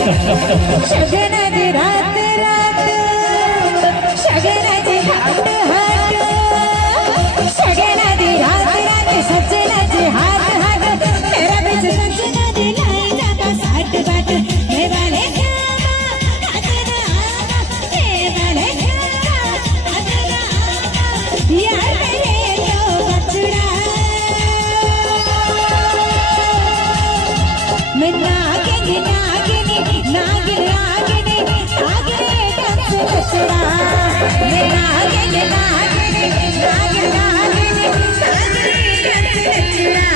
शगनाची रात रात शगनाची हाट हाट शगनाची रात रात सजनाची हात हात तेरा बीच सजना दिलाई जाता साठ बाट मैं वाले खावा अतना आवा मैं वाले खावा अतना आवा यार मेरे तो बचड़ा मैं नागिनी नागिनी नागिनी नागिनी नागिनी कंस बचड़ा मैं नागिनी नागिनी नागिनी नागिनी नागिनी कंस बचड़ा